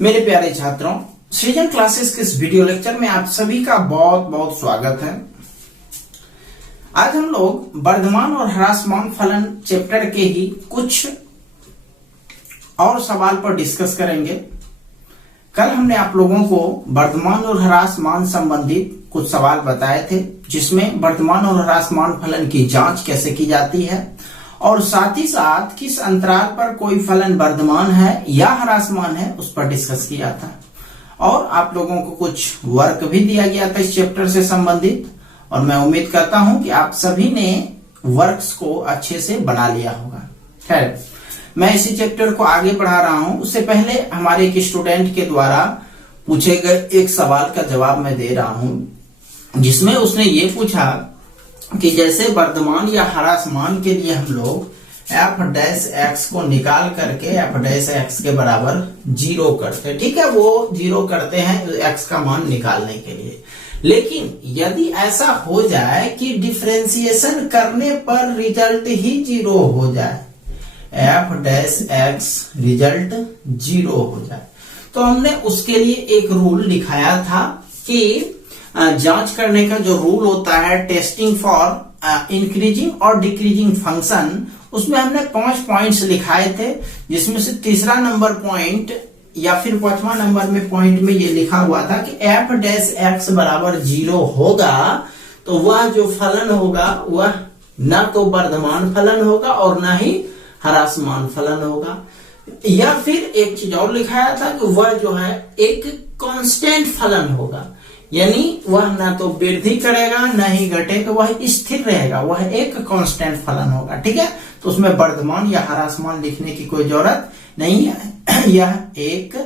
मेरे प्यारे छात्रों, सृजन क्लासेस के इस वीडियो लेक्चर में आप सभी का बहुत बहुत स्वागत है। आज हम लोग वर्धमान और ह्रासमान फलन चैप्टर के ही कुछ और सवाल पर डिस्कस करेंगे। कल हमने आप लोगों को वर्धमान और ह्रासमान संबंधित कुछ सवाल बताए थे, जिसमें वर्धमान और ह्रासमान फलन की जांच कैसे की जाती है और साथ ही साथ किस अंतराल पर कोई फलन वर्धमान है या ह्रासमान है उस पर डिस्कस किया था। और आप लोगों को कुछ वर्क भी दिया गया था इस चैप्टर से संबंधित, और मैं उम्मीद करता हूं कि आप सभी ने वर्क्स को अच्छे से बना लिया होगा। खैर, मैं इसी चैप्टर को आगे बढ़ा रहा हूं। उससे पहले हमारे एक स्टूडेंट के द्वारा पूछे गए एक सवाल का जवाब मैं दे रहा हूं, जिसमें उसने ये पूछा कि जैसे वर्धमान या ह्रासमान के लिए हम लोग f डैश x को निकाल करके f डैश x के बराबर 0 करते हैं। ठीक है, वो 0 करते हैं x का मान निकालने के लिए। लेकिन यदि ऐसा हो जाए कि डिफरेंशिएशन करने पर रिजल्ट ही 0 हो जाए, f डैश x रिजल्ट 0 हो जाए, तो हमने उसके लिए एक रूल दिखाया था कि जांच करने का जो रूल होता है टेस्टिंग फॉर इंक्रीजिंग और डिक्रीजिंग फंक्शन, उसमें हमने 5 पॉइंट्स लिखाए थे, जिसमें से तीसरा नंबर पॉइंट या फिर 5वां नंबर में पॉइंट में ये लिखा हुआ था कि f डैश x बराबर 0 होगा तो वह जो फलन होगा वह न तो वर्धमान फलन होगा और न ही ह्रासमान फलन होगा। या फिर एक चीज और लिखाया था कि वह जो है एक कांस्टेंट फलन होगा, यानी वह ना तो वृद्धि करेगा न ही घटेगा, वह स्थिर रहेगा, वह एक कांस्टेंट फलन होगा। ठीक है, तो उसमें वर्धमान या ह्रासमान लिखने की कोई जरूरत नहीं है। यह एक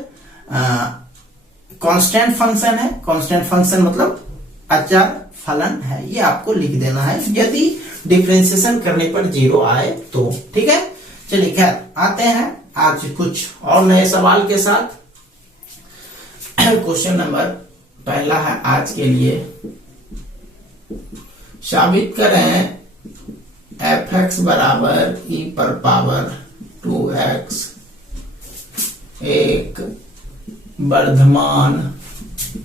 कांस्टेंट फंक्शन है। कांस्टेंट फंक्शन मतलब अचर फलन है, ये आपको लिख देना है यदि डिफरेंशिएशन करने पर 0 आए तो। ठीक है, चलिए खैर आते हैं आज कुछ और नए सवाल के साथ। क्वेश्चन नंबर पहला है आज के लिए, साबित करें f(x) बराबर e पर पावर 2x एक वर्धमान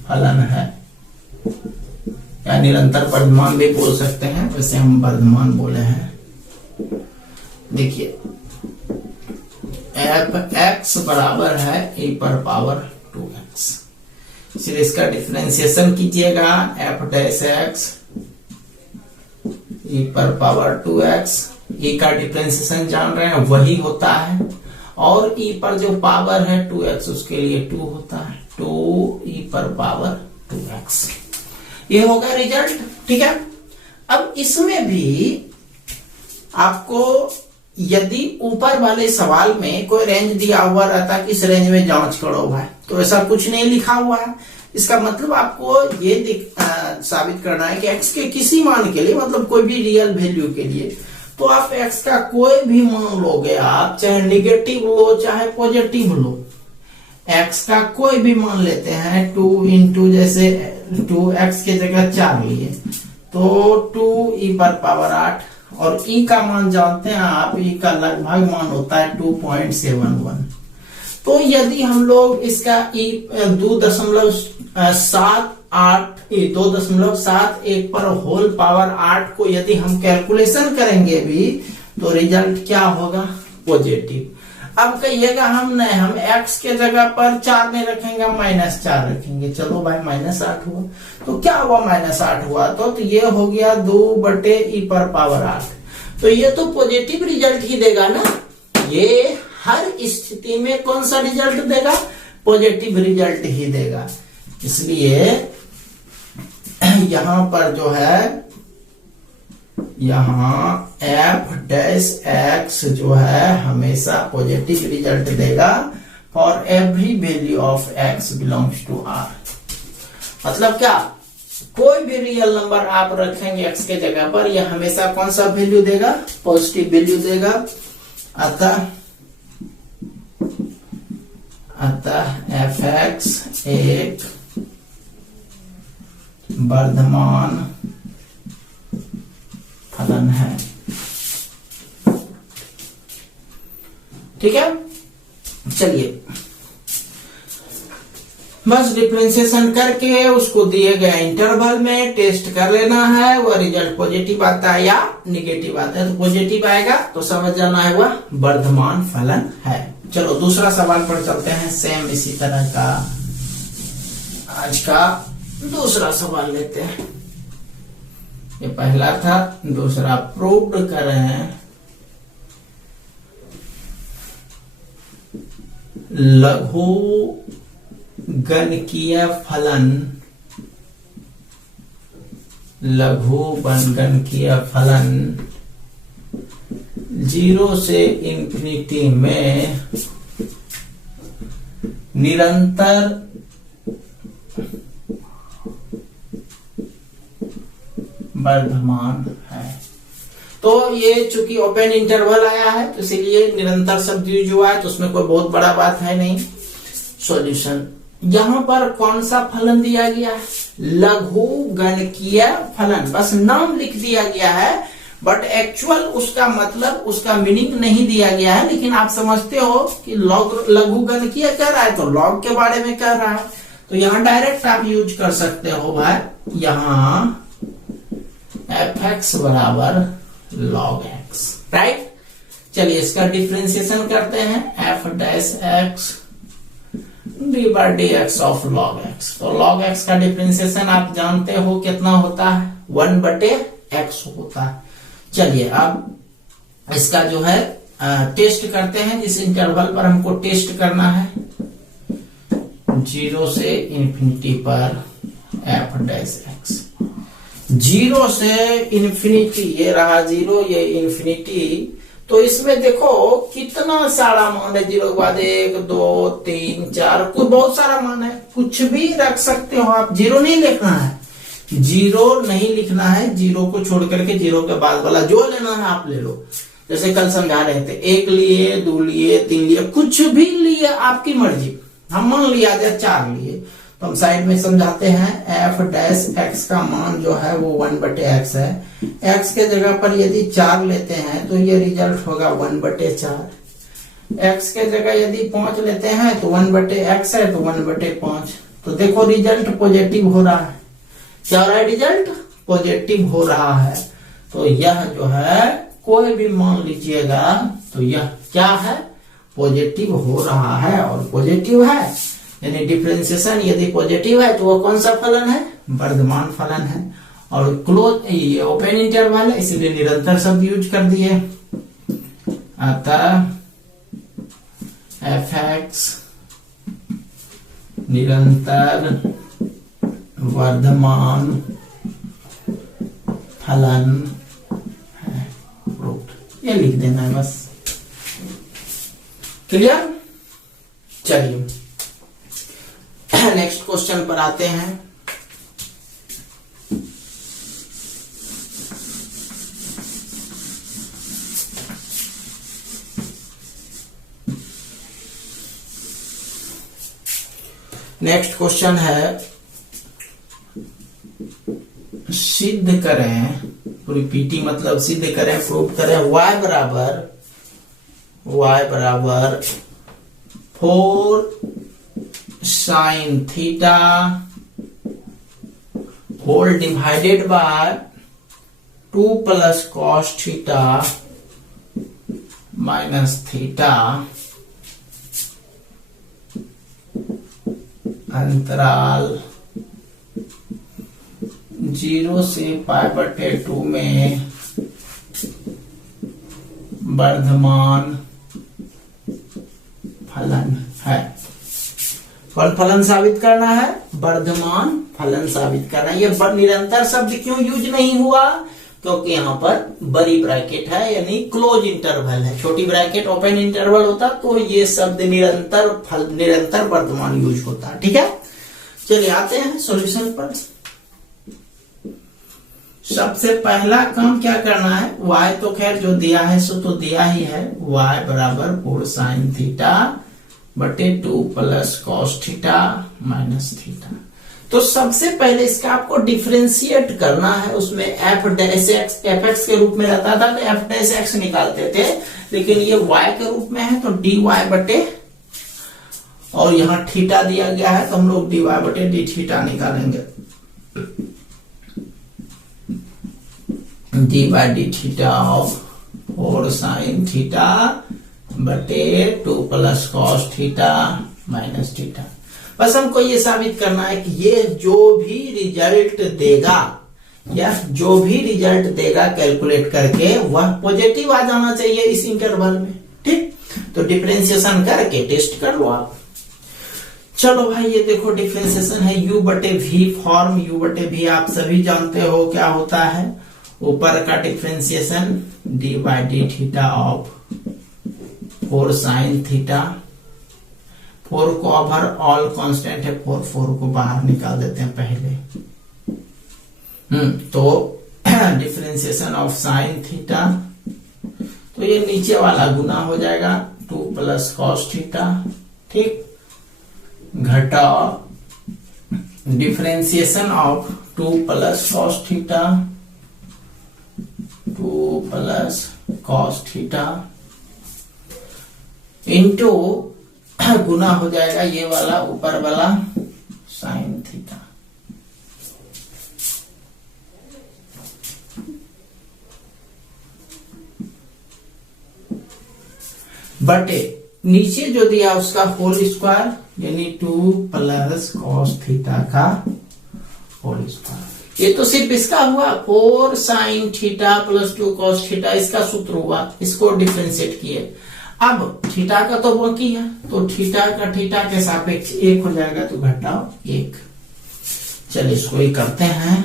फलन है, या निरंतर वर्धमान भी बोल सकते हैं, वैसे हम वर्धमान बोले हैं। देखिए f(x) बराबर है e पर पावर 2x, फिर इसका डिफरेंशिएशन कीजिएगा। f डैश x e पर पावर 2x, e का डिफरेंशिएशन जान रहे हैं वही होता है, और e पर जो पावर है 2x उसके लिए 2 होता है, 2 e पर पावर 2x, ये होगा रिजल्ट। ठीक है, अब इसमें भी आपको यदि ऊपर वाले सवाल में कोई रेंज दिया हुआ रहता कि इस रेंज में जांच करो भाई, तो ऐसा कुछ नहीं लिखा हुआ है। इसका मतलब आपको ये साबित करना है कि x के किसी मान के लिए, मतलब कोई भी रियल वैल्यू के लिए, तो आप x का कोई भी मान लोगे आप, चाहे निगेटिव लो चाहे पॉजिटिव लो, x का कोई भी मान लेते हैं 2 इंटू, जैसे 2x के जगह 4 लिए तो 2e पर पावर 8, और e का मान जानते हैं आप, e का लगभग मान होता है 2.71। तो यदि हम लोग इसका 2.71 पर होल पावर 8 को यदि हम कैलकुलेशन करेंगे भी, तो रिजल्ट क्या होगा? पॉजिटिव। अब कहिएगा हम नहीं, हम x के जगह पर 4 नहीं रखेंगे, -4 रखेंगे। चलो भाई -8 हुआ, तो क्या हुआ? -8 हुआ तो ये हो गया 2/e पर पावर 8। तो ये तो पॉजिटिव रिजल्ट ही देगा ना, ये हर स्थिति में कौन सा रिजल्ट देगा? पॉजिटिव रिजल्ट ही देगा। इसलिए यहां पर जो है, यहां f डैश x जो है हमेशा पॉजिटिव रिजल्ट देगा for every value of x belongs to r। मतलब क्या? कोई भी रियल नंबर आप रखेंगे x के जगह पर, यह हमेशा कौन सा वैल्यू देगा? पॉजिटिव वैल्यू देगा। अतः f(x) एक वर्धमान फलन है। ठीक है, चलिए बस डिफरेंशिएशन करके उसको दिए गए इंटरवल में टेस्ट कर लेना है, वह रिजल्ट पॉजिटिव आता है या निगेटिव आता है। तो पॉजिटिव आएगा तो समझ जाना है वह वर्धमान फलन है। चलो दूसरा सवाल पर चलते हैं, सेम इसी तरह का आज का दूसरा सवाल लेते हैं। ये पहला था, दूसरा प्रूव्ड कर रहे हैं। लघु गणकीय फलन, लघु गणकीय फलन 0 से इंफिनिटी में निरंतर वर्धमान है। तो ये चूंकि ओपन इंटरवल आया है तो इसीलिए निरंतर शब्द यूज हुआ है, तो उसमें कोई बहुत बड़ा बात है नहीं। सॉल्यूशन, यहां पर कौन सा फलन दिया गया है? लघु गणकीय फलन, बस नाम लिख दिया गया है, बट एक्चुअल उसका मतलब, उसका मीनिंग नहीं दिया गया है। लेकिन आप समझते हो कि लघु गणकीय कह रहा है तो लॉग के बारे में कह रहा है, तो यहां डायरेक्ट आप यूज कर सकते हो भाई, यहां fx बराबर log x, राइट। चलिए इसका डिफरेंशिएशन करते हैं, f dash x dy/dx of log x। तो log x का डिफरेंशिएशन आप जानते हो कितना होता है, 1/x होता है। चलिए अब इसका जो है टेस्ट करते हैं, जिस इंटरवल पर हमको टेस्ट करना है 0 से इंफिनिटी पर f डैश x। 0 से इंफिनिटी, ये रहा 0, ये इंफिनिटी, तो इसमें देखो कितना सारा मान है, 0 के बाद 1 2 3 4, कोई बहुत सारा मान है, कुछ भी रख सकते हो आप। 0 नहीं लिखना है, 0 नहीं लिखना है, 0 को छोड़ करके 0 के बाद वाला जो लेना है आप ले लो। जैसे कल समझा रहे थे, 1 लिए, 2 लिए, 3 लिए, कुछ भी लिए, आपकी मर्जी। हम मान लिया जाए 4 लिए, तो हम साइड में समझाते हैं, f डैश x का मान जो है वो 1/x है। x के जगह पर यदि 4 लेते हैं तो ये रिजल्ट होगा 1/4। x के जगह यदि 5 लेते हैं तो 1/x है, तो 1/5। तो देखो रिजल्ट पॉजिटिव हो रहा है। क्या हो रहा है? रिजल्ट पॉजिटिव हो रहा है। तो यह जो है कोई भी मान लीजिएगा तो यह क्या है? पॉजिटिव हो रहा है, और पॉजिटिव है यानी डिफरेंशिएशन यदि पॉजिटिव है तो वो कौन सा फलन है? वर्धमान फलन है। और क्लोज, ये ओपन इंटरवल है इसलिए निरंतर शब्द यूज कर दिए। अतः fx निरंतर वर्धमान फलन है, प्रूव्ड। ये लिख देना है बस। क्लियर? चलिए नेक्स्ट क्वेश्चन पर आते हैं। नेक्स्ट क्वेश्चन है, सिद्ध करें, पूरी पीटी मतलब सिद्ध करें, प्रूव करें, y बराबर 4 sin theta whole divided by 2 plus cos theta minus theta अंतराल 0 से π/2 में वर्धमान फलन है। कौन फलन साबित करना है? वर्धमान फलन साबित करना है। ये निरंतर शब्द क्यों यूज नहीं हुआ? क्योंकि यहाँ पर बड़ी ब्रैकेट है यानी क्लोज इंटरवल है। छोटी ब्रैकेट ओपन इंटरवल होता तो ये शब्द निरंतर वर्धमान यूज होता। ठीक है, चलिए आते हैं सॉल्यूशन पर। सबसे पहला काम क्या करना है? y तो खैर जो दिया है सो तो दिया ही है, y बराबर 4 sin थीटा बटे 2 plus cos theta minus theta. तो सबसे पहले इसका आपको डिफरेंशिएट करना है। उसमें f dash x F x के रूप में रहता था तो f डैश एक्स निकालते थे, लेकिन ये y के रूप में है तो dy बटे और यहाँ थीटा दिया गया है तो हम लोग dy बटे डी थीटा निकालेंगे। D by D theta of 4 sine theta बटे 2 plus cos theta minus theta. बस हमको ये साबित करना है कि ये जो भी रिजल्ट देगा या जो भी रिजल्ट देगा कैलकुलेट करके वह पॉजिटिव आ जाना चाहिए इस इंटरवल में। ठीक, तो डिफरेंशिएशन करके टेस्ट कर लो आप। चलो भाई ये देखो डिफरेंशिएशन है u बटे v फॉर्म। u बटे v आप सभी जानते हो क्या होता है, ऊपर का differentiation D by D theta of 4 sine theta. 4 को ओवर ऑल कांस्टेंट है 4 को बाहर निकाल देते हैं पहले। तो डिफरेंशिएशन ऑफ साइन थीटा, तो ये नीचे वाला गुना हो जाएगा 2 प्लस कॉस थीटा। ठीक, घटा differentiation of 2 plus cos theta, 2 plus cos theta into गुना हो जाएगा ये वाला ऊपर वाला साइन थीटा। बटे नीचे जो दिया उसका होल स्क्वायर यानी 2 प्लस कॉस थीटा का होल स्क्वायर। ये तो सिर्फ इसका हुआ 4 sine theta plus 2 cos theta, इसका सूत्र हुआ, इसको डिफरेंशिएट किए। अब थीटा का तो बाकी है तो थीटा का थीटा के सापेक्ष 1 हो जाएगा तो घटाओ 1। चलिए इसको ही करते हैं।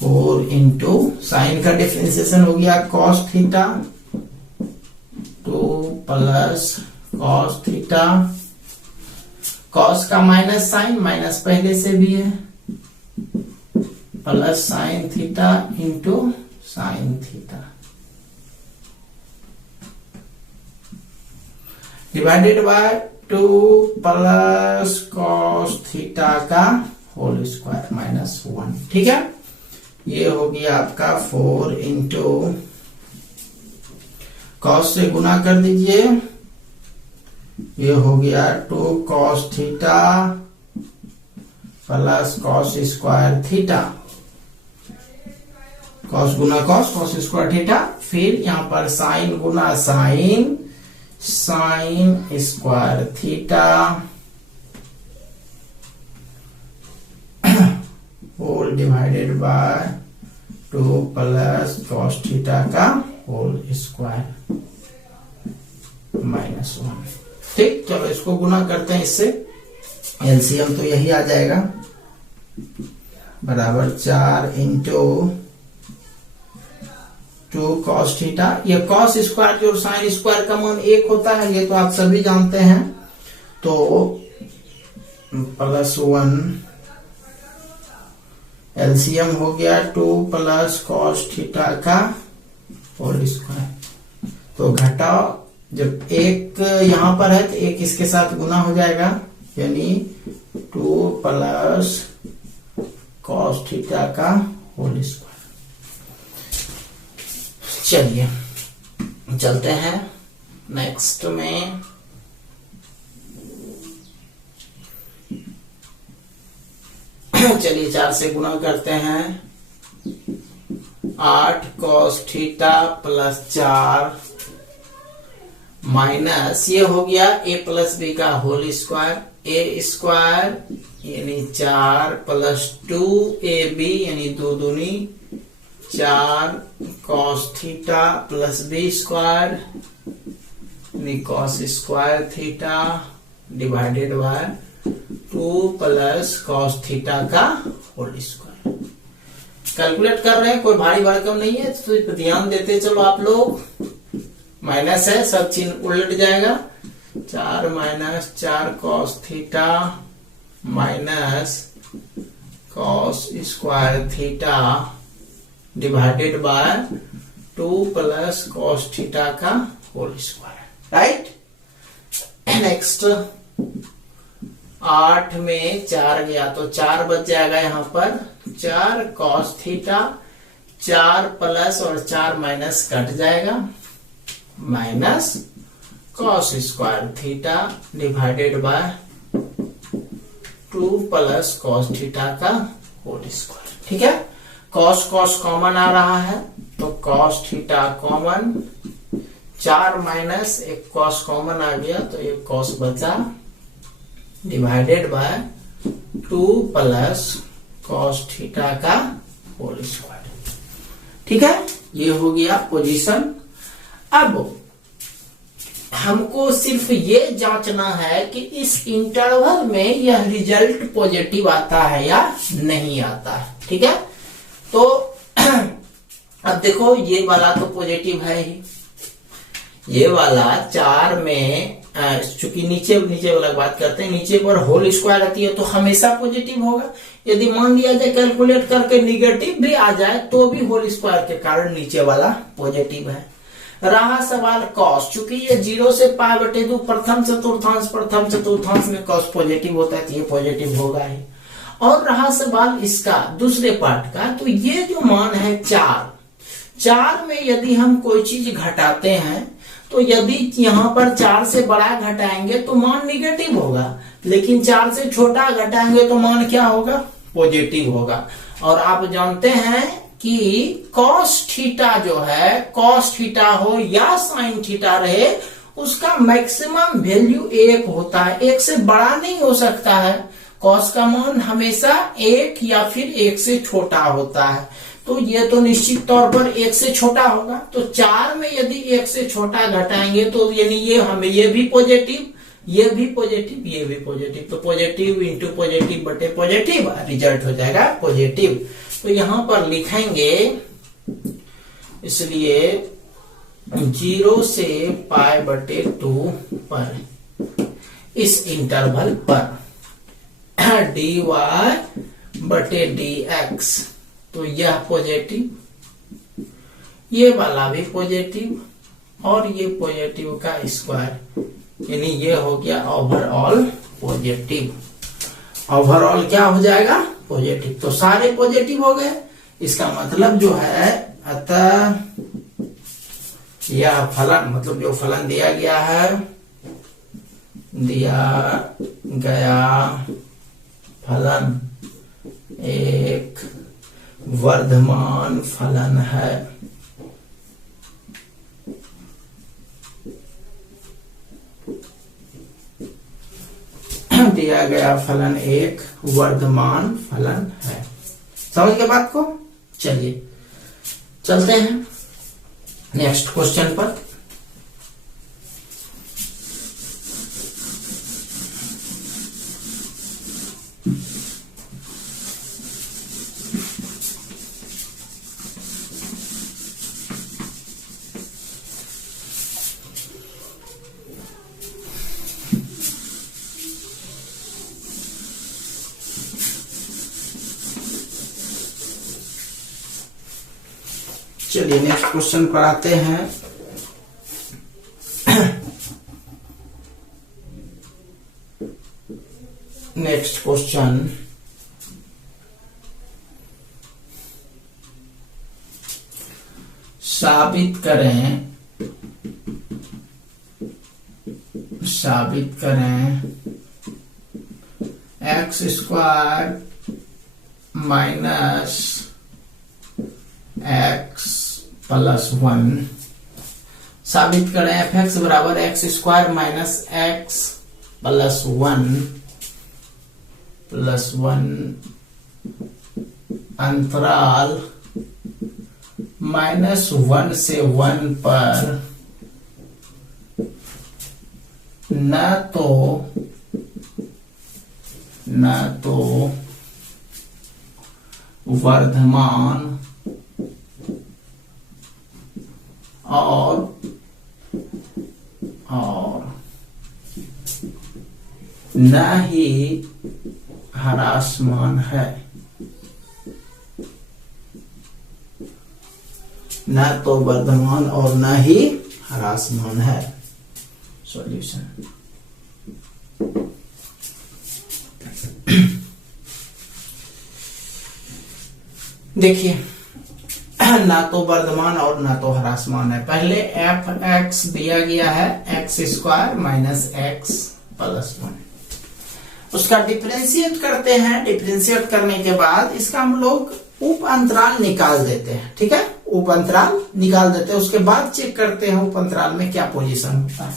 4 इंटू साइन का डिफरेंशिएशन हो गया cos theta 2 plus cos theta, cos का माइनस साइन, माइनस पहले से भी है, plus sine theta into sine theta divided by 2 plus cos theta का होल स्क्वायर माइनस 1। ठीक है, ये हो गया आपका 4 इंटू कॉस से गुना कर दीजिए, ये हो गया 2 cos theta plus cos square theta, cos गुना कॉस, कॉस स्क्वायर थीटा, फिर यहां पर साइन गुना sine, sine square theta whole divided by 2 plus cos theta का होल स्क्वायर माइनस 1। ठीक, चलो इसको गुना करते हैं इससे, एलसीएम तो यही आ जाएगा बराबर 4 इंटू 2 कॉस थीटा। ये कॉस स्क्वायर जो साइन स्क्वायर का मान 1 होता है ये तो आप सभी जानते हैं, तो प्लस 1 एलसीएम हो गया 2 प्लस कॉस थीटा का होल स्क्वायर। तो घटाओ, जब 1 यहां पर है तो 1 इसके साथ गुना हो जाएगा यानी 2 प्लस कॉस थीटा का होल स्क्वायर। चलिए चलते हैं नेक्स्ट में। चलिए 4 से गुना करते हैं, 8 कॉस थीटा प्लस 4 माइनस ये हो गया a प्लस बी का होल स्क्वायर, ए स्क्वायर यानी 4 प्लस 2ab यानी 2 दूनी 4 cos theta plus B square यानी cos square theta divided by 2 plus cos theta का होल स्क्वायर। कैलकुलेट कर रहे हैं, कोई भारी भरकम नहीं है, तो ध्यान देते चलो आप लोग। माइनस है, सब चिन्ह उलट जाएगा, 4 minus 4 cos theta minus cos square theta divided by 2 plus cos theta का होल स्क्वायर। राइट, नेक्स्ट 8 में 4 गया तो 4 बच जाएगा यहाँ पर, 4 कॉस थीटा, 4 प्लस और 4 माइनस कट जाएगा, minus cos square theta divided by 2 plus cos theta का होल स्क्वायर। ठीक है, कॉस कॉस कॉमन आ रहा है तो कॉस थीटा कॉमन, 4 माइनस एक कॉस कॉमन आ गया तो एक कॉस बचा, divided by 2 plus cos theta का होल स्क्वायर। ठीक है, ये हो गया पोजीशन। अब हमको सिर्फ ये जांचना है कि इस इंटरवल में यह रिजल्ट पॉजिटिव आता है या नहीं आता है। ठीक है, तो अब देखो ये वाला तो पॉजिटिव है ही, ये वाला 4 में चूंकि नीचे वाला बात करते हैं, नीचे पर होल स्क्वायर आती है तो हमेशा पॉजिटिव होगा। यदि मान लिया जाए कैलकुलेट करके निगेटिव भी आ जाए तो भी होल स्क्वायर के कारण नीचे वाला पॉजिटिव है। रहा सवाल कॉस, चूंकि ये 0 से π/2 प्रथम चतुर्थांश में कॉस पॉजिटिव होता है तो ये पॉजिटिव होगा ही। और रहा सवाल इसका दूसरे पार्ट का, तो ये जो मान है 4 में यदि हम कोई चीज घटाते हैं तो यदि यहाँ पर 4 से बड़ा घटाएंगे तो मान निगेटिव होगा, लेकिन 4 से छोटा घटाएंगे तो मान क्या होगा, पॉजिटिव होगा। और आप जानते हैं कि कॉस थीटा जो है, कॉस थीटा हो या साइन थीटा रहे, उसका मैक्सिमम वैल्यू 1 होता है, 1 से बड़ा नहीं हो सकता है। कॉस का मान हमेशा 1 या फिर 1 से छोटा होता है, तो ये तो निश्चित तौर पर 1 से छोटा होगा। तो 4 में यदि 1 से छोटा घटाएंगे तो यानी ये हमें ये भी पॉजिटिव, ये भी पॉजिटिव, ये भी पॉजिटिव, तो पॉजिटिव इंटू पॉजिटिव बटे पॉजिटिव, रिजल्ट हो जाएगा पॉजिटिव। तो यहां पर लिखेंगे, इसलिए 0 से π/2 पर इस इंटरवल पर dy बटे dx, तो यह पॉजिटिव, ये वाला भी पॉजिटिव और ये पॉजिटिव का स्क्वायर, यानी ये हो गया ओवरऑल पॉजिटिव। ओवरऑल क्या हो जाएगा, पॉजिटिव। तो सारे पॉजिटिव हो गए, इसका मतलब जो है अतः यह फलन, मतलब जो फलन दिया गया फलन एक वर्धमान फलन है। दिया गया फलन एक वर्धमान फलन है। समझ गए बात को? चलिए चलते हैं नेक्स्ट क्वेश्चन पर। चलिए नेक्स्ट क्वेश्चन पर आते हैं। नेक्स्ट क्वेश्चन, साबित करें x square minus x plus 1, साबित करें एफ एक्स बराबर x square minus x plus 1 अंतराल -1 से 1 पर न तो वर्धमान और न ही ह्रासमान है। न तो वर्धमान और न ही ह्रासमान है। सॉल्यूशन, देखिए ना तो वर्धमान और ना तो ह्रासमान है। पहले एफ एक्स दिया गया है x square minus x plus 1, उसका डिफरेंशिएट करते हैं। डिफरेंशिएट करने के बाद इसका हम लोग उप अंतराल निकाल देते हैं, ठीक है, उप अंतराल निकाल देते हैं। उसके बाद चेक करते हैं उप अंतराल में क्या पोजीशन होता है।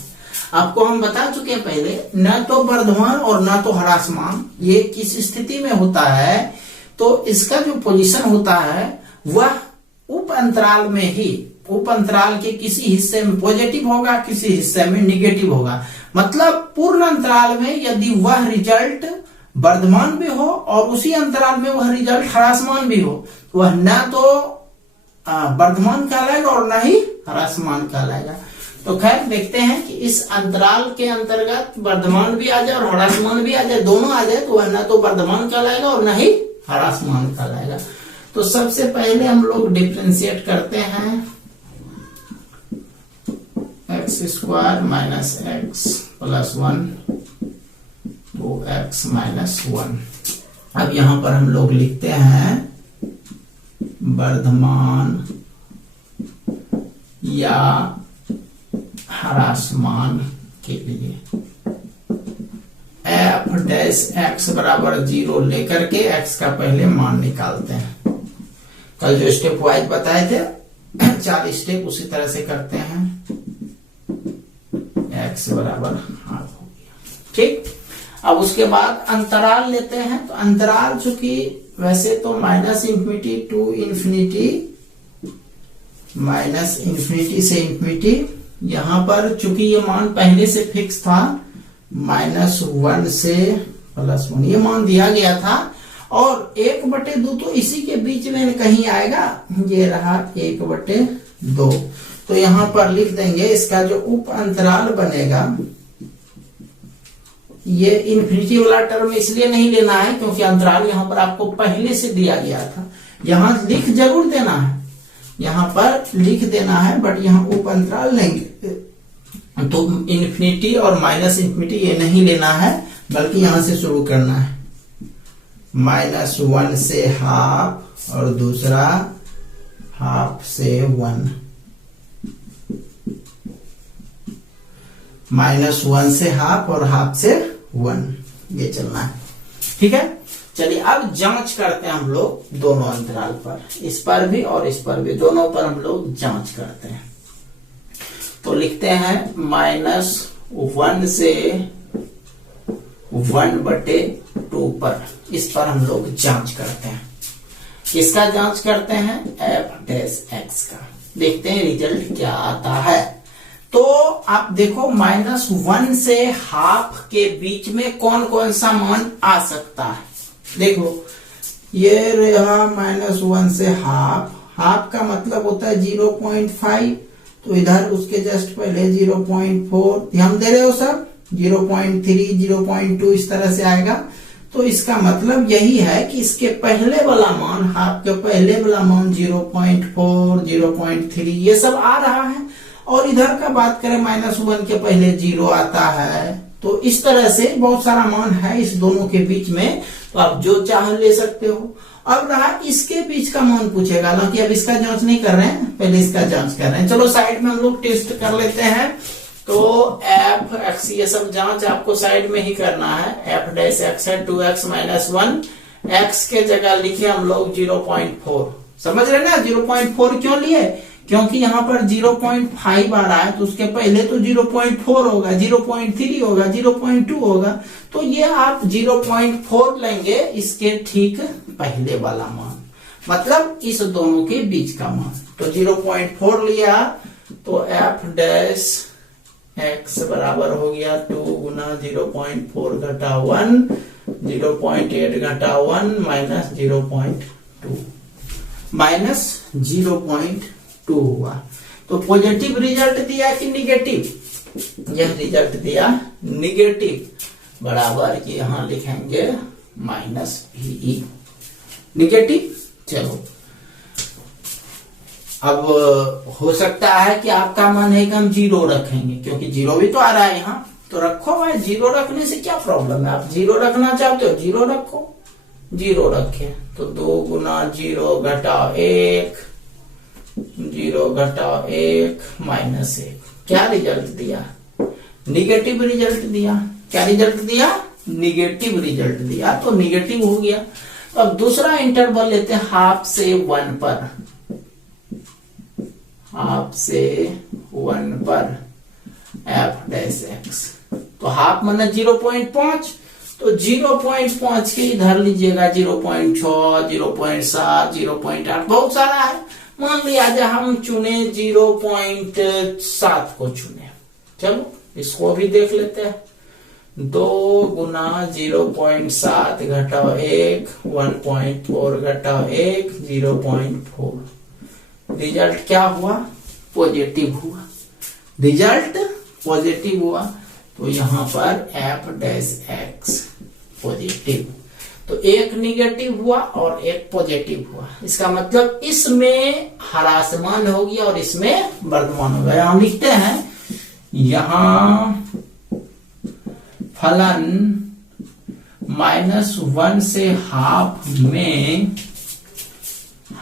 आपको हम बता चुके हैं पहले, न तो वर्धमान और न तो ह्रासमान, ये किस स्थिति में होता है, तो इसका जो पोजीशन होता है वह उप अंतराल में ही, उप अंतराल के किसी हिस्से में पॉजिटिव होगा, किसी हिस्से में निगेटिव होगा। मतलब पूर्ण अंतराल में यदि वह रिजल्ट वर्धमान भी हो और उसी अंतराल में वह रिजल्ट ह्रासमान भी हो, वह न तो वर्धमान कहलाएगा और न ही ह्रासमान कहलाएगा। तो खैर देखते हैं कि इस अंतराल के अंतर्गत वर्धमान भी आ जाए और ह्रासमान भी आ जाए, दोनों आ जाए, तो वह न तो वर्धमान कहलाएगा और न ही ह्रासमान कहलाएगा। तो सबसे पहले हम लोग डिफरेंशिएट करते हैं x square minus x plus 1 तो एक्स माइनस 1। अब यहां पर हम लोग लिखते हैं वर्धमान या ह्रासमान के लिए एफ डैश एक्स बराबर 0 लेकर के एक्स का पहले मान निकालते हैं। कल जो स्टेप वाइज बताए थे 4 स्टेप, उसी तरह से करते हैं। एक्स बराबर हाफ हो गया, ठीक। अब उसके बाद अंतराल लेते हैं। तो अंतराल चूंकि वैसे तो minus infinity to infinity, minus infinity से इंफिनिटी, यहां पर चूंकि ये मान पहले से फिक्स था -1 से +1, ये मान दिया गया था। और 1/2 तो इसी के बीच में कहीं आएगा, ये रहा 1/2। तो यहां पर लिख देंगे इसका जो उप अंतराल बनेगा, ये इन्फिनिटी वाला टर्म इसलिए नहीं लेना है क्योंकि अंतराल यहां पर आपको पहले से दिया गया था। यहां लिख जरूर देना है, यहां पर लिख देना है, बट यहां उप अंतराल लेंगे तो इन्फिनिटी और माइनस इन्फिनिटी ये नहीं लेना है, बल्कि यहां से शुरू करना है। -1 से हाफ और दूसरा हाफ से 1, -1 से हाफ और हाफ से 1, ये चलना है, ठीक है। चलिए अब जांच करते हैं हम लोग दोनों अंतराल पर, इस पर भी और इस पर भी, दोनों पर हम लोग जांच करते हैं। तो लिखते हैं -1 से 1/2 पर, इस पर हम लोग जांच करते हैं। किसका जांच करते हैं? एफ डैश एक्स का। देखते हैं रिजल्ट क्या आता है। तो आप देखो -1 से हाफ के बीच में कौन कौन सा मान आ सकता है। देखो ये रहा -1 से हाफ, हाफ का मतलब होता है 0.5, तो इधर उसके जस्ट पहले 0.4, ध्यान दे रहे हो सब, 0.3, 0.2 इस तरह से आएगा। तो इसका मतलब यही है कि इसके पहले वाला मान, हाफ के पहले वाला मान 0.4, 0.3 ये सब आ रहा है। और इधर का बात करें -1 के पहले 0 आता है। तो इस तरह से बहुत सारा मान है इस दोनों के बीच में, तो आप जो चाहे ले सकते हो। अब रहा इसके बीच का मान पूछेगा, हालांकि अब इसका जांच नहीं कर रहे हैं, पहले इसका जांच कर रहे हैं। चलो साइड में हम लोग टेस्ट कर लेते हैं। तो एफ एक्स ये सब जांच आपको साइड में ही करना है। एफ डैश एक्स है 2x - 1, एक्स के जगह लिखे हम लोग 0.4, समझ रहे ना 0.4 क्यों लिए? क्योंकि यहाँ पर 0.5 आ रहा है, तो उसके पहले तो 0.4 होगा, 0.3 होगा, 0.2 होगा। तो ये आप 0.4 लेंगे इसके ठीक पहले वाला मान, मतलब इस दोनों के बीच का मान। तो 0.4 लिया, तो एफ डैश एक्स बराबर हो गया 2 गुना 0.4 घटा 1, 0.8 घटा 1 माइनस 0.2, -0.2 हुआ। तो पॉजिटिव रिजल्ट दिया कि निगेटिव? यह रिजल्ट दिया निगेटिव, बराबर कि यहां लिखेंगे -VE, निगेटिव। चलो अब हो सकता है कि आपका मन है कि हम 0 रखेंगे, क्योंकि 0 भी तो आ रहा है यहाँ, तो रखो भाई, 0 रखने से क्या प्रॉब्लम है? आप 0 रखना चाहते हो 0 रखो, 0 रखे। तो 2 गुना 0 घटा 1 0 घटाओ 1 माइनस 1, क्या रिजल्ट दिया? निगेटिव रिजल्ट दिया। क्या रिजल्ट दिया? निगेटिव रिजल्ट दिया, तो निगेटिव हो गया। तो अब दूसरा इंटरवल लेते हैं हाफ से 1 पर, हाफ से 1 पर एफ डैश एक्स। तो हाफ माने 0.5, तो 0.5 के इधर लीजिएगा 0.6, 0.7, 0.8, बहुत सारा है। मान लिया जाए हम चुने 0.7 को चुने, चलो इसको भी देख लेते हैं। 2 गुना 0.7 घटाओ 1, 1.4 घटाओ 1, 0.4। रिजल्ट क्या हुआ? पॉजिटिव हुआ। रिजल्ट पॉजिटिव हुआ, तो यहां पर एफ डैश एक्स पॉजिटिव। तो एक निगेटिव हुआ और एक पॉजिटिव हुआ। इसका मतलब इसमें ह्रासमान हो गया और इसमें वर्धमान हो गया। हम लिखते हैं यहां फलन -1 से हाफ में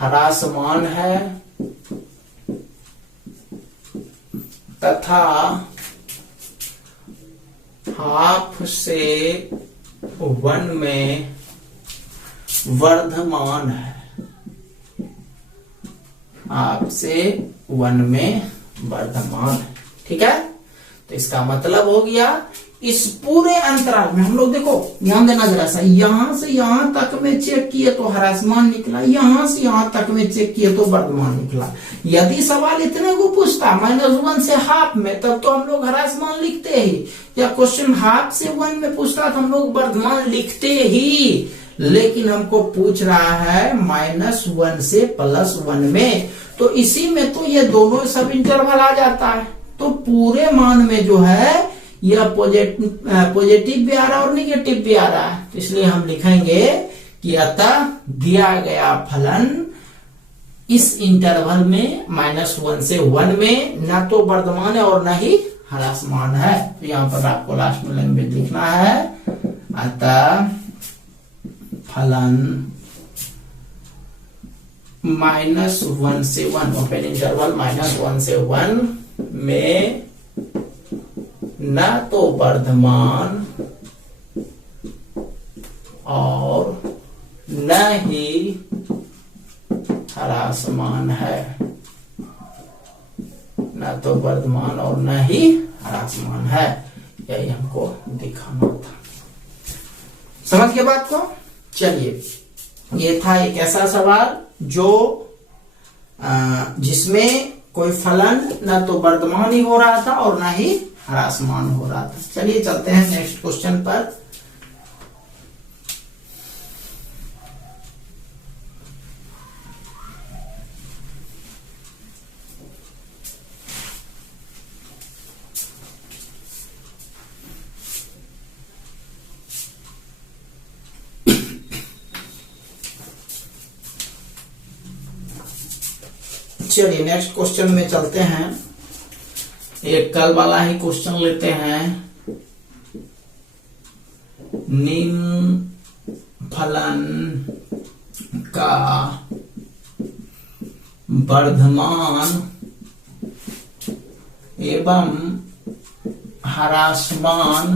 ह्रासमान है तथा हाफ से 1 में वर्धमान है। हाफ से 1 में वर्धमान है, ठीक है। तो इसका मतलब हो गया इस पूरे अंतराल में हम लोग देखो ध्यान देना जरा सा, यहां से यहां तक में चेक किए तो ह्रासमान निकला, यहां से यहां तक में चेक किए तो वर्धमान निकला। यदि सवाल इतने को पूछता -1 से हाफ में, तब तो हम लोग ह्रासमान लिखते ही, या क्वेश्चन हाफ से 1 में पूछता तो हम लोग वर्धमान लिखते ही। लेकिन हमको पूछ रहा है -1 से +1 में, तो इसी में तो ये दोनों सब इंटरवल आ जाता है। तो पूरे मान में जो है यह पॉजिटिव भी आ रहा है और निगेटिव भी आ रहा है। तो इसलिए हम लिखेंगे कि अतः दिया गया फलन इस इंटरवल में -1 से 1 में न तो वर्धमान है और न ही ह्रासमान है। तो यहां पर आपको लास्ट में लैंग्वेज लिखना है, अतः फलन -1 से 1 ओपन इंटरवल -1 से 1 में न तो वर्धमान और न ही ह्रासमान है, न तो वर्धमान और न ही ह्रासमान है। यही हमको दिखाना था। समझ के बात को? चलिए, ये था एक ऐसा सवाल जो जिसमें कोई फलन न तो वर्धमान ही हो रहा था और न ही ह्रासमान हो रहा था। चलिए चलते हैं नेक्स्ट क्वेश्चन पर। चलिए नेक्स्ट क्वेश्चन में चलते हैं। एक कल वाला ही क्वेश्चन लेते हैं। निम्न फलन का वर्धमान एवं ह्रासमान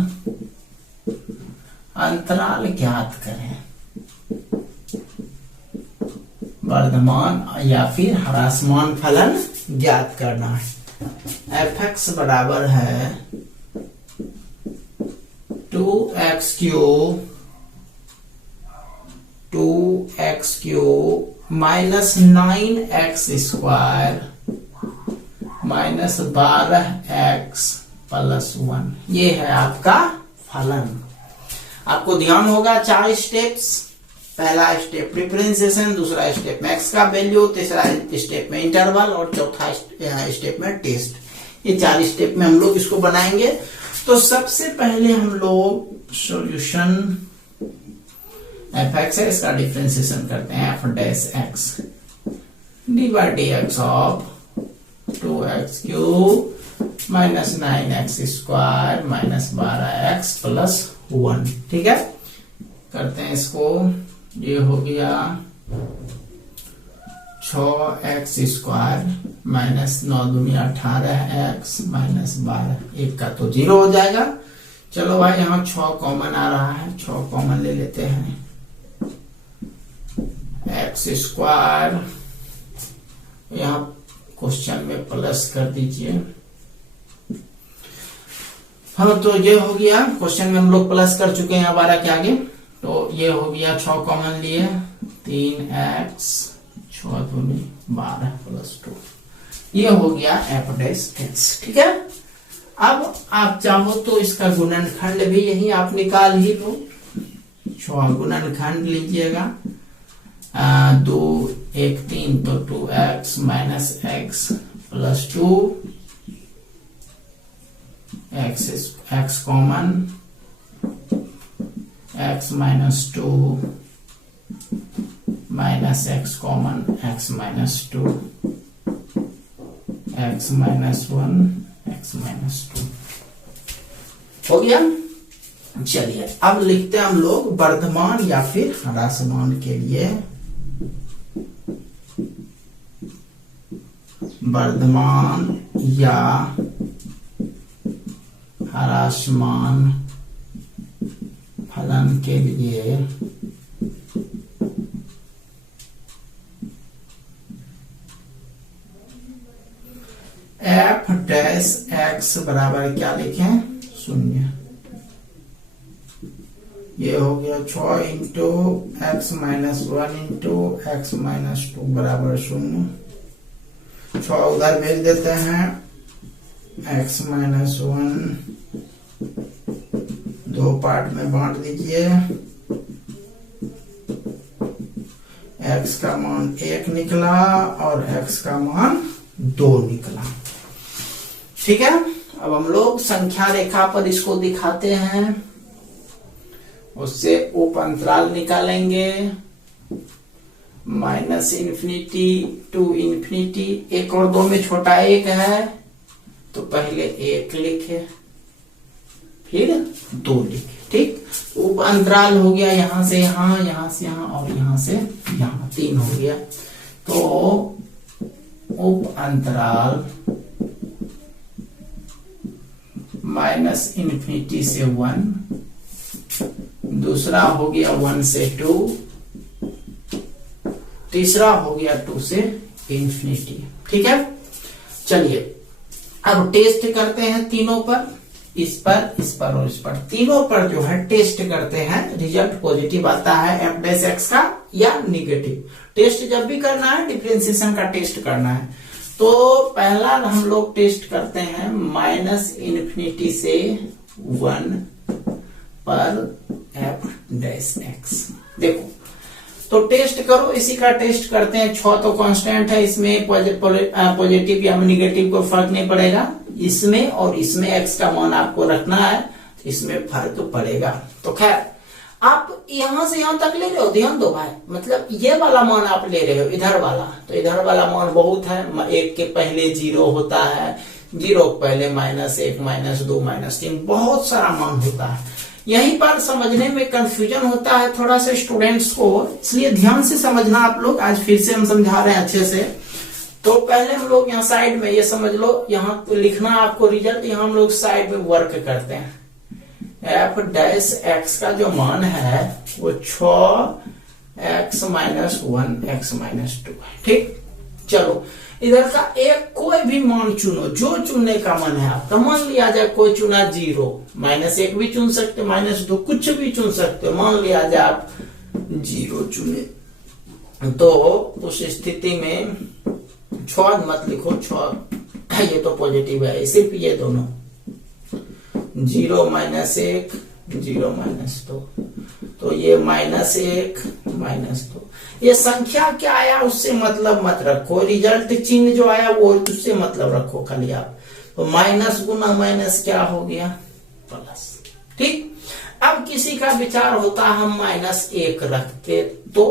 अंतराल ज्ञात करें। वर्धमान या फिर ह्रासमान फलन ज्ञात करना है। f(x) बराबर है 2x³ minus 9x² minus 12x + 1। ये है आपका फलन। आपको ध्यान होगा 4 स्टेप्स। पहला स्टेप डिफरेंशिएशन, दूसरा स्टेप में x का वैल्यू, तीसरा स्टेप में इंटरवल और चौथा स्टेप में टेस्ट। ये 4 स्टेप में हम लोग इसको बनाएंगे। तो सबसे पहले हम लोग सॉल्यूशन f(x) है, इसका डिफरेंशिएशन करते हैं। f'(x) dy/dx of 2x³ minus 9x² minus 12x + 1। ठीक है, करते हैं इसको। ये हो गया 6x² माइनस 9 दूनी 18x माइनस 12, एक का तो 0 हो जाएगा। चलो भाई यहाँ 6 कॉमन आ रहा है, 6 कॉमन ले लेते हैं। x², यहाँ क्वेश्चन में प्लस कर दीजिए। हाँ तो ये हो गया, क्वेश्चन में हम लोग प्लस कर चुके हैं 12 के आगे, तो ये हो गया 6 कॉमन लिए 3x 6 दूनी 12 प्लस 2, ये हो गया f'(x). ठीक है, अब आप चाहो तो इसका गुणनखंड भी यही आप निकाल ही लो। 6 गुणनखंड लीजिएगा, 2 1 3 तो 2x minus x plus 2, x common, x minus 2 minus x common, x minus 2, x minus 1, x minus 2 हो गया। चलिए अब लिखते हैं हम लोग वर्धमान या फिर ह्रासमान के लिए। वर्धमान या ह्रासमान फलन के लिए f'(x) बराबर क्या लिखें, 0। ये हो गया 6 into x minus 1 into x minus 2 बराबर 0। 6 उधर भेज देते हैं, x माइनस 1 2 पार्ट में बांट दीजिए। x का मान 1 निकला और x का मान 2 निकला। ठीक है, अब हम लोग संख्या रेखा पर इसको दिखाते हैं, उससे उप अंतराल निकालेंगे। -∞ to ∞, 1 और 2 में छोटा 1 है तो पहले 1 लिखे फिर 2 लिखे। ठीक, उप अंतराल हो गया यहाँ से यहाँ, यहाँ से यहाँ और यहाँ से यहाँ, 3 हो गया। तो उप अंतराल -∞ से 1, दूसरा हो गया 1 से 2, तीसरा हो गया 2 से ∞। ठीक है, चलिए अब टेस्ट करते हैं तीनों पर, इस पर, इस पर और इस पर। तीनों पर जो है टेस्ट करते हैं, रिजल्ट पॉजिटिव आता है f'(x) का या निगेटिव। टेस्ट जब भी करना है डिफरेंशिएशन का टेस्ट करना है, तो पहला हम लोग टेस्ट करते हैं -∞ से 1 पर f'(x). देखो तो टेस्ट करो, इसी का टेस्ट करते हैं। 6 तो कांस्टेंट है, इसमें पॉजिटिव या निगेटिव को फर्क नहीं पड़ेगा, इसमें और इसमें x का मान आपको रखना है, तो इसमें फर्क पड़ेगा। तो खैर आप यहां से यहां तक ले रहे हो, ध्यान दो भाई, मतलब ये वाला मान आप ले रहे हो, इधर वाला, तो इधर वाला मान बहुत है। 1 के पहले 0 होता है, 0 के पहले -1 -2 -3 बहुत सारा मान होता है। यहीं पर समझने में कंफ्यूजन होता है थोड़ा सा स्टूडेंट्स को, इसलिए ध्यान से समझना आप लोग। आज फिर से हम समझा रहे हैं अच्छे से। तो पहले हम लोग यहाँ साइड में ये समझ लो, यहाँ तो लिखना आपको रिजल्ट, यहाँ हम लोग साइड में वर्क करते हैं। f'(x) का जो मान है वो 6x माइनस 1 x माइनस 2 है। ठीक, चलो इधर का एक कोई भी मान चुनो, जो चुनने का मन है आपका। मान लिया जाए कोई चुना 0, -1 भी चुन सकते, -2 कुछ भी चुन सकते हो। मान लिया जाए आप 0 चुने, तो उस स्थिति में 6 मत लिखो, 6 ये तो पॉजिटिव है, सिर्फ ये दोनों 0 -1 0 -2, तो ये -1 -2। ये संख्या क्या आया उससे मतलब मत रखो, रिजल्ट चिन्ह जो आया वो उससे मतलब रखो खाली आप। तो माइनस गुना माइनस क्या हो गया, प्लस। ठीक, अब किसी का विचार होता हम -1 रखते तो,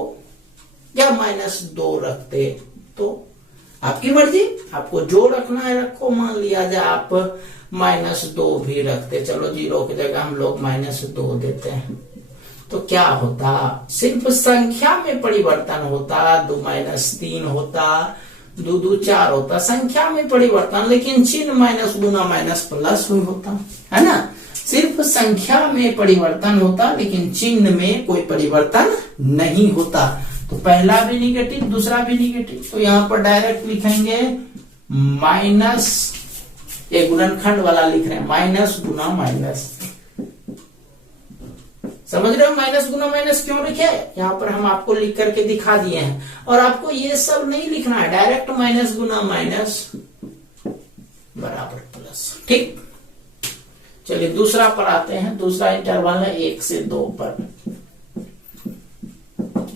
या -2 रखते तो, आपकी मर्जी, आपको जो रखना है रखो। मान लिया जाए आप -2 भी रखते, चलो 0 की जगह हम लोग -2 देते हैं, तो क्या होता, सिर्फ संख्या में परिवर्तन होता, 2 - 3 होता, 2 - 2 4 होता, संख्या में परिवर्तन, लेकिन चिन्ह माइनस गुना माइनस प्लस होता है ना। सिर्फ संख्या में परिवर्तन होता, लेकिन चिन्ह में कोई परिवर्तन नहीं होता। तो पहला भी निगेटिव, दूसरा भी निगेटिव, तो यहां पर डायरेक्ट लिखेंगे माइनस, एक गुणनखंड वाला लिख रहे हैं, माइनस गुना माइनस। समझ रहे हो माइनस गुना माइनस क्यों लिखे, यहाँ पर हम आपको लिख करके दिखा दिए हैं। और आपको ये सब नहीं लिखना है, डायरेक्ट माइनस गुना माइनस बराबर प्लस। ठीक, चलिए दूसरा पर आते हैं। दूसरा इंटरवल है 1 से 2 पर,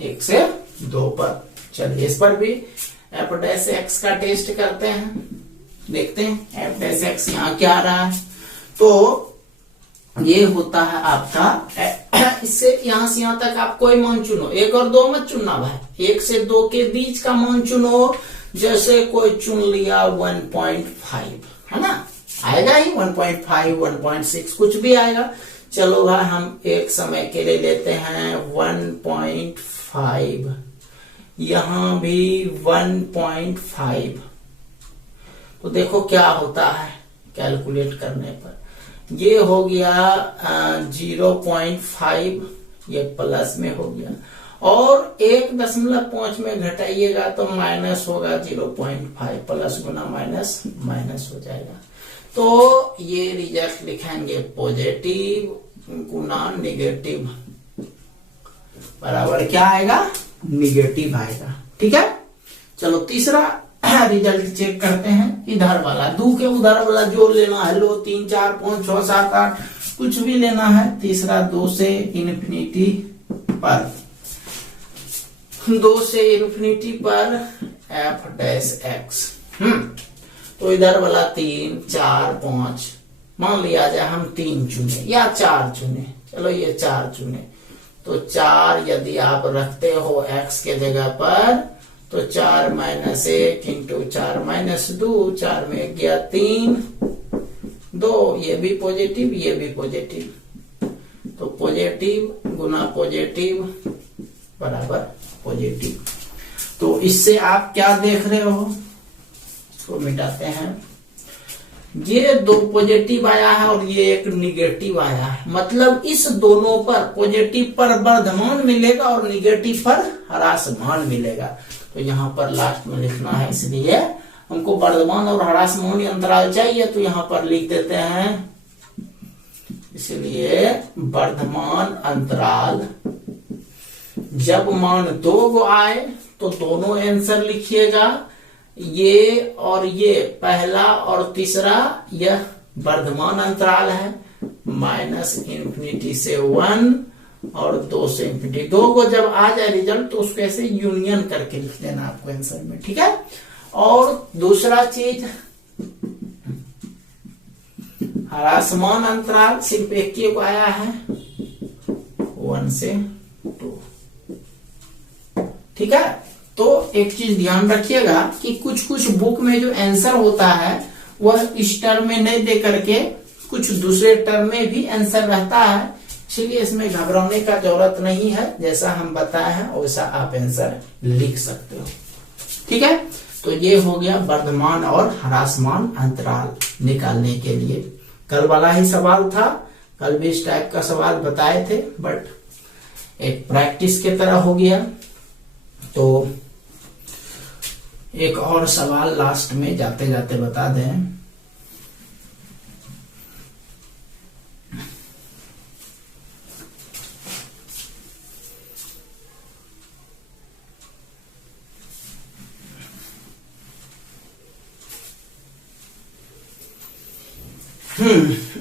1 से 2 पर। चलिए इस पर भी एफ डैश एक्स का टेस्ट करते हैं, देखते हैं एफ डैश एक्स यहाँ क्या आ रहा है। तो ये होता है आपका, इससे यहां से यहां तक आप कोई मान चुनो, 1 और 2 मत चुनना भाई, 1 से 2 के बीच का मान चुनो। जैसे कोई चुन लिया 1.5, है ना, आएगा ही 1.5, 1.6 कुछ भी आएगा। चलो भाई हम एक समय के लिए लेते हैं 1.5, यहां भी 1.5। तो देखो क्या होता है कैलकुलेट करने पर, ये हो गया 0.5, ये प्लस में हो गया, और 1.5 में घटाइएगा तो माइनस होगा 0.5, प्लस गुना माइनस माइनस हो जाएगा। तो ये रिजल्ट लिखेंगे पॉजिटिव गुना नेगेटिव बराबर क्या आएगा, निगेटिव आएगा। ठीक है, चलो तीसरा रिजल्ट चेक करते हैं। इधर वाला 2 के उधर वाला जो लेना है लो, 3 4 5 6 7 8 कुछ भी लेना है। तीसरा 2 से इन्फिनिटी पर, 2 से इन्फिनिटी पर एफ डैश एक्स। तो इधर वाला 3 4 5, मान लिया जाए हम 3 चुने या 4 चुने, चलो ये 4 चुने। तो 4 यदि आप रखते हो एक्स के जगह पर, तो 4 - 1 इंटू 4 - 2, 4 में गया 3, 2, ये भी पॉजिटिव, ये भी पॉजिटिव। तो पॉजिटिव गुना पॉजिटिव बराबर पॉजिटिव। तो इससे आप क्या देख रहे हो, इसको मिटाते हैं। ये 2 पॉजिटिव आया है और ये एक निगेटिव आया है, मतलब इस दोनों पर, पॉजिटिव पर वर्धमान मिलेगा और निगेटिव पर ह्रासमान मिलेगा। तो यहाँ पर लास्ट में लिखना है, इसलिए हमको वर्धमान और ह्रासमान अंतराल चाहिए, तो यहाँ पर लिख देते हैं, इसलिए वर्धमान अंतराल जब मान 2 गो आए तो दोनों आंसर लिखिएगा। ये और ये पहला और तीसरा, यह वर्धमान अंतराल है, -∞ से 1 और 2 से इन्फिनिटी। 2 को जब आ जाए रिजल्ट तो उसको ऐसे यूनियन करके लिख देना आपको आंसर में। ठीक है, और दूसरा चीज ह्रासमान अंतराल सिर्फ एक ही को आया है, 1 से 2। ठीक है, तो एक चीज ध्यान रखिएगा कि कुछ कुछ बुक में जो आंसर होता है वह इस टर्म में नहीं दे करके कुछ दूसरे टर्म में भी आंसर रहता है, इसलिए इसमें घबराने का जरूरत नहीं है। जैसा हम बताए हैं वैसा आप आंसर लिख सकते हो। ठीक है, तो ये हो गया वर्धमान और ह्रासमान अंतराल निकालने के लिए। कल वाला ही सवाल था, कल भी इस टाइप का सवाल बताए थे, बट एक प्रैक्टिस के तरह हो गया। तो एक और सवाल लास्ट में जाते जाते बता दें।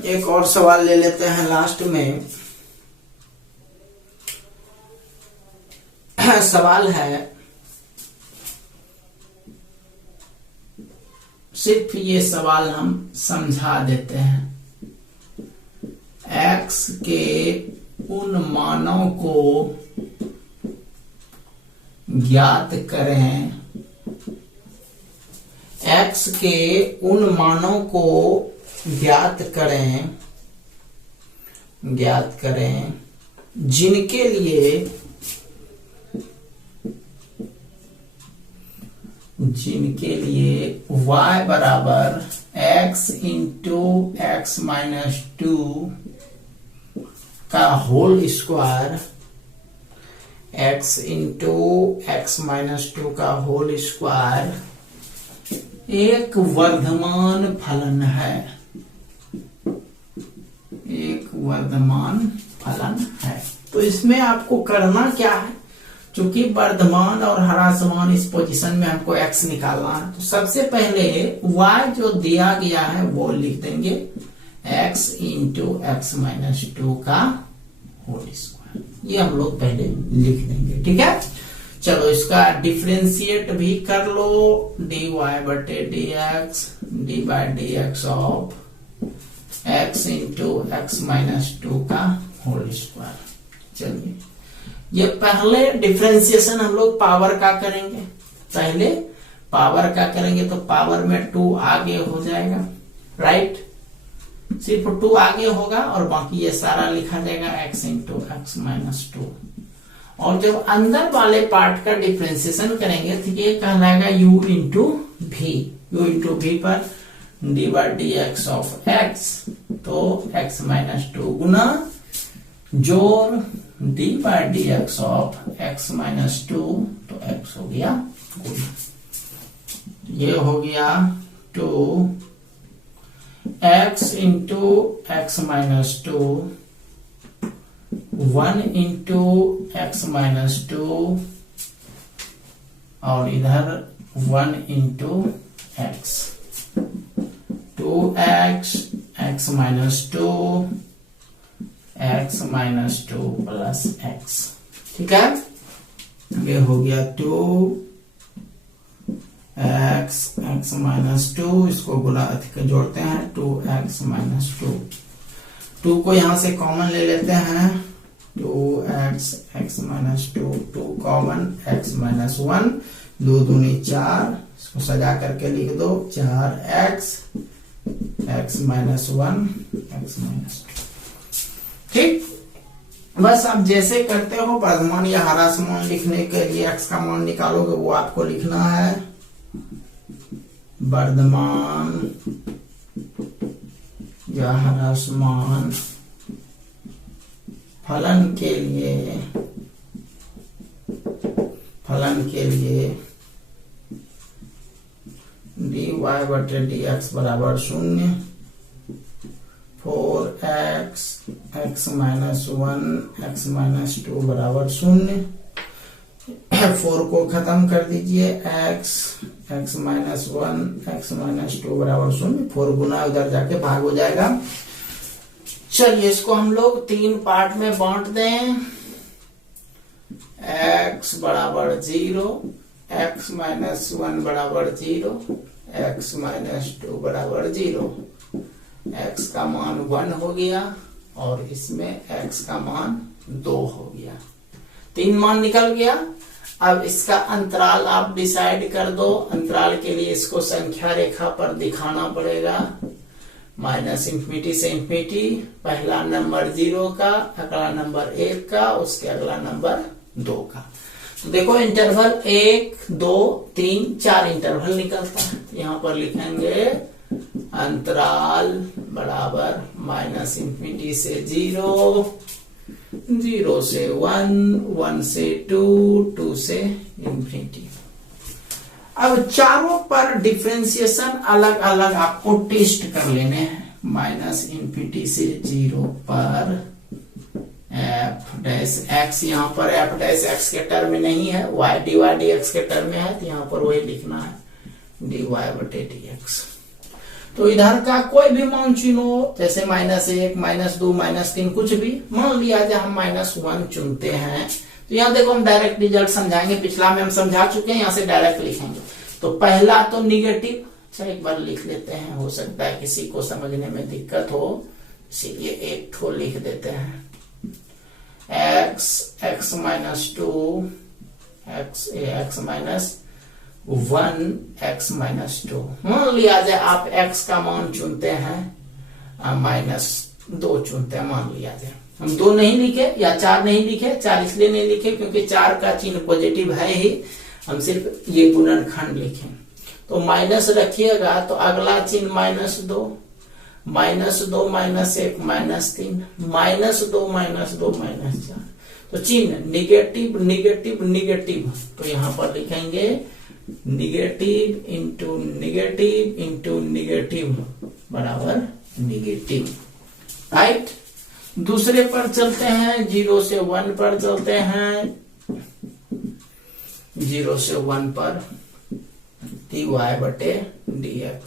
एक और सवाल ले लेते हैं लास्ट में। सवाल है, सिर्फ ये सवाल हम समझा देते हैं। x के उन मानों को ज्ञात करें, x के उन मानों को ज्ञात करें जिनके लिए y बराबर x into x minus two का whole square, x into x minus two का होल स्क्वायर एक वर्धमान फलन है, एक वर्धमान फलन है। तो इसमें आपको करना क्या है, चूंकि वर्धमान और ह्रासमान इस पोजीशन में हमको x निकालना है, तो सबसे पहले y जो दिया गया है वो लिख देंगे x into x minus two का होल स्क्वायर, ये हम लोग पहले लिख देंगे। ठीक है, चलो इसका डिफरेंशिएट भी कर लो, dy बटे d x D by D x of x into x minus two का होल स्क्वायर। चलिए ये पहले डिफरेंशिएशन हम लोग पावर का करेंगे, पहले पावर का करेंगे तो पावर में 2 आगे हो जाएगा, राइट, सिर्फ 2 आगे होगा और बाकी ये सारा लिखा जाएगा x into x minus to. और जब अंदर वाले पार्ट का डिफरेंशिएशन करेंगे तो ये कहलाएगा u इंटू भी, u इंटू भी पर D by D x of x, तो x माइनस टू गुना जोर D by D x of x minus to, तो x हो गया गुना, ये हो गया 2x into x minus to 1 into x minus to और इधर 1 into x, 2x x minus to x minus two plus x. ठीक है, ये हो गया 2x एक्स माइनस टू, इसको गुना अधिक जोड़ते हैं 2x माइनस टू, 2 को यहां से कॉमन ले लेते हैं, 2x x minus to, 2 common x minus 1, 2 दूनी 4, इसको सजा करके लिख दो 4x x minus 1 x minus 2। ठीक, बस आप जैसे करते हो वर्धमान या ह्रासमान लिखने के लिए x का मान निकालोगे, वो आपको लिखना है वर्धमान या ह्रासमान फलन के लिए dy बटे डी एक्स बराबर 0, 4x x minus 1 x minus 2 बराबर 0, 4 को खत्म कर दीजिए, x x minus 1 x minus 2 बराबर 0, 4 गुना उधर जाके भाग हो जाएगा। चलिए इसको हम लोग 3 पार्ट में बांट दें, x बराबर 0, एक्स माइनस 1 बराबर 0, एक्स माइनस 2 बराबर 0, x का मान 1 हो गया और इसमें x का मान 2 हो गया, 3 मान निकल गया। अब इसका अंतराल आप डिसाइड कर दो, अंतराल के लिए इसको संख्या रेखा पर दिखाना पड़ेगा, माइनस इंफिनिटी से इंफिनिटी, पहला नंबर 0 का, अगला नंबर 1 का, उसके अगला नंबर 2 का। तो देखो इंटरवल 1 2 3 4 इंटरवल निकलता है, यहाँ पर लिखेंगे अंतराल बराबर माइनस इंफिनिटी से 0, 0 से 1, 1 से 2, 2 से इंफिनिटी। अब चारों पर डिफरेंशिएशन अलग अलग आपको टेस्ट कर लेने हैं, माइनस इंफिनिटी से 0 पर एफ डैश एक्स, यहाँ पर एफ डैश एक्स के टर्म में नहीं है, y d y d x के टर्म में है, तो यहाँ पर वही लिखना है डी वाई बटे डी एक्स। तो इधर का कोई भी मान चुनो, जैसे -1 -2 -3 कुछ भी मान लिया जाए, हम -1 चुनते हैं। तो यहाँ देखो हम डायरेक्ट रिजल्ट समझाएंगे, पिछला में हम समझा चुके हैं, यहाँ से डायरेक्ट लिखेंगे। तो पहला तो निगेटिव, अच्छा एक बार लिख लेते हैं, हो सकता है किसी को समझने में दिक्कत हो, इसीलिए एक ठो लिख देते हैं, x x minus 2 x minus 1 x minus 2। मान लिया जाए आप x का मान चुनते हैं -2 चुनते हैं, मान लिया जाए हम 2 नहीं लिखे या 4 नहीं लिखे। 4 इसलिए नहीं लिखे क्योंकि 4 का चिन्ह पॉजिटिव है ही, हम सिर्फ ये गुणनखंड लिखे। तो माइनस रखिएगा तो अगला चिन्ह -2, -2 -1 -3, -2 -2 -4। तो चिन्ह निगेटिव निगेटिव निगेटिव, तो यहां पर लिखेंगे negative into negative into negative बराबर निगेटिव। राइट, दूसरे पर चलते हैं, 0 से 1 पर चलते हैं। 0 से 1 पर dy/dx।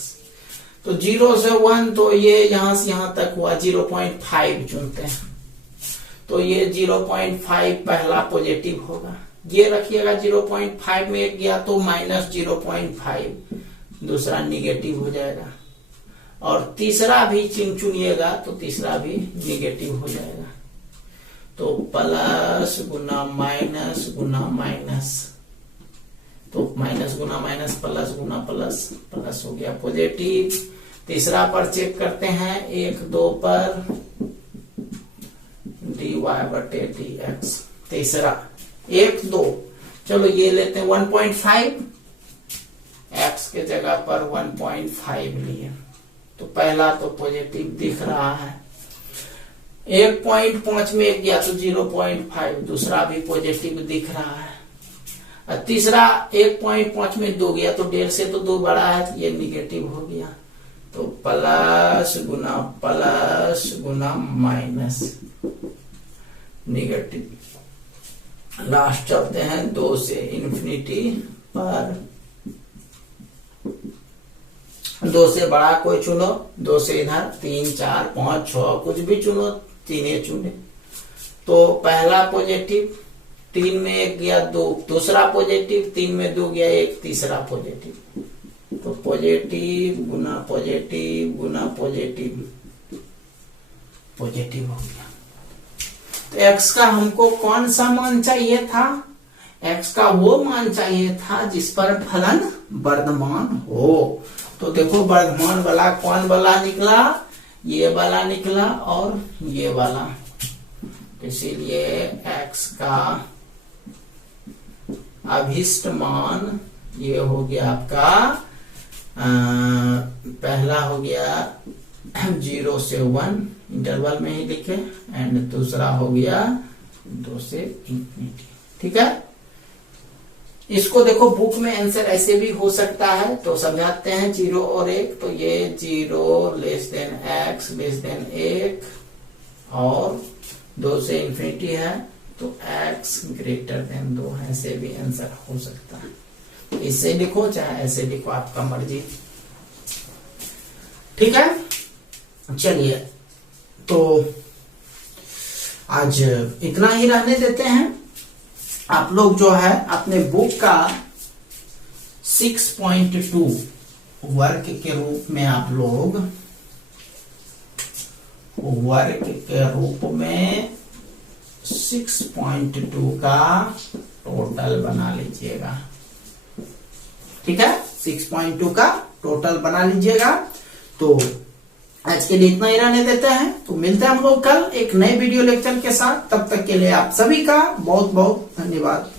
तो 0 से 1 तो ये यहां से यहां तक हुआ, 0.5 चुनते हैं। तो ये 0.5 पहला पॉजिटिव होगा। ये रखिएगा 0.5 में एक गया तो -0.5 दूसरा निगेटिव हो जाएगा। और तीसरा भी चिन्ह चुनिएगा तो तीसरा भी निगेटिव हो जाएगा। तो प्लस गुना माइनस गुना माइनस, तो माइनस गुना माइनस प्लस गुना प्लस, प्लस हो गया पॉजिटिव। तीसरा पर चेक करते हैं, 1 2 पर dy/dx। तीसरा 1 2, चलो ये लेते हैं 1.5, x के जगह पर 1.5 लिए, तो पहला तो पॉजिटिव दिख रहा है। 1.5 में एक गया तो 0.5 दूसरा भी पॉजिटिव दिख रहा है। और तीसरा 1.5 में 2 गया तो 1.5 से तो 2 बड़ा है, तो ये निगेटिव हो गया। तो प्लस गुना माइनस निगेटिव। लास्ट चलते हैं 2 से इन्फिनिटी पर। 2 से बड़ा कोई चुनो, 2 से इधर 3 4 5 6 कुछ भी चुनो, 3 चुने। तो पहला पॉजिटिव, 3 में 1 गया 2, दूसरा पॉजिटिव, 3 में 2 गया 1, तीसरा पॉजिटिव। तो पॉजिटिव गुना पॉजिटिव गुना पॉजिटिव, पॉजिटिव हो गया। तो x का हमको कौन सा मान चाहिए था? x का वो मान चाहिए था जिस पर फलन वर्धमान हो। तो देखो वर्धमान वाला कौन वाला निकला? ये वाला निकला और ये वाला। इसीलिए x का अभिष्ट मान ये हो गया आपका, पहला हो गया 0 से 1 इंटरवल में ही लिखे, एंड दूसरा हो गया 2 से इंफिनिटी। ठीक है, इसको देखो बुक में आंसर ऐसे भी हो सकता है, तो समझाते हैं। 0 और 1, तो ये 0 less than x less than 1 और 2 से इंफिनिटी है, तो x ग्रेटर देन 2 है, ऐसे भी आंसर हो सकता है। इससे लिखो चाहे ऐसे लिखो, आपका मर्जी। ठीक है, चलिए तो आज इतना ही रहने देते हैं। आप लोग जो है अपने बुक का 6.2 वर्क के रूप में आप लोग वर्क के रूप में 6.2 का टोटल बना लीजिएगा। ठीक है, 6.2 का टोटल बना लीजिएगा। तो आज के लिए इतना ही रहने देते हैं। तो मिलते हैं हम लोग कल एक नए वीडियो लेक्चर के साथ। तब तक के लिए आप सभी का बहुत बहुत धन्यवाद।